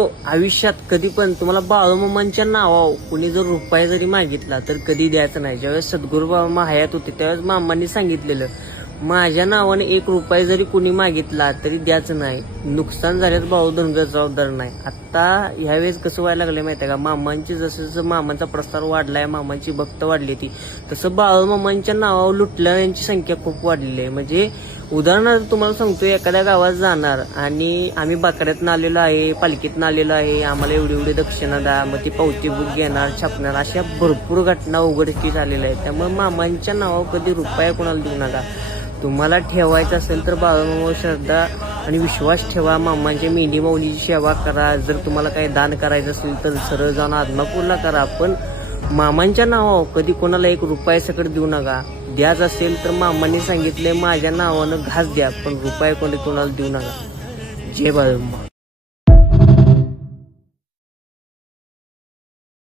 आयुष्यात कधी पण तुम्हाला बाळूमामांच्या नावावर कुणी जर रुपया जरी मागितला तर कधी द्यायचं नाही. ज्यावेळेस सद्गुरू बाबा हयात होते त्यावेळेस मामांनी सांगितलेलं, माझ्या नावाने 1 रुपया जरी कुणी मागितला तरी द्यायचं नाही. नुकसान झाल्यास बाळू धनगर जबाबदार नाही. आता ह्यावेळेस कसं व्हायला लागलं माहिती आहे का, मामांची जसं जसं मामांचा प्रस्ताव वाढलाय, मामांची भक्त वाढली ती, तसं बाळूमामांच्या नावावर लुटल्याची संख्या खूप वाढलेली आहे. म्हणजे उदाहरणार्थ तुम्हाला सांगतो, एखाद्या गावात जाणार आणि आम्ही बाकड्यातनं आलेलो आहे, पालखीतनं आलेलो आहे, आम्हाला एवढी एवढी दक्षिणा द्या, मग ती पावती बुक घेणार, छापणार, अशा भरपूर घटना उघडकीस आलेल्या आहेत. त्यामुळे मामांच्या नावावर कधी रुपया कोणाला देऊ नका. तुम्हाला ठेवायचं असेल तर बाळूमामावर श्रद्धा आणि विश्वास ठेवा. मामांच्या मेंढी माऊलीची सेवा करा. जर तुम्हाला काही दान करायचं असेल तर सरळ जाऊन आदमापूरला करा. पण मामांच्या नावावर कधी कोणाला 1 रुपया सकट देऊ नका. द्याच असेल तर मामांनी सांगितलंय माझ्या नावानं घास द्या, पण रुपया कोणाला देऊ नका. जय बाळूमामा.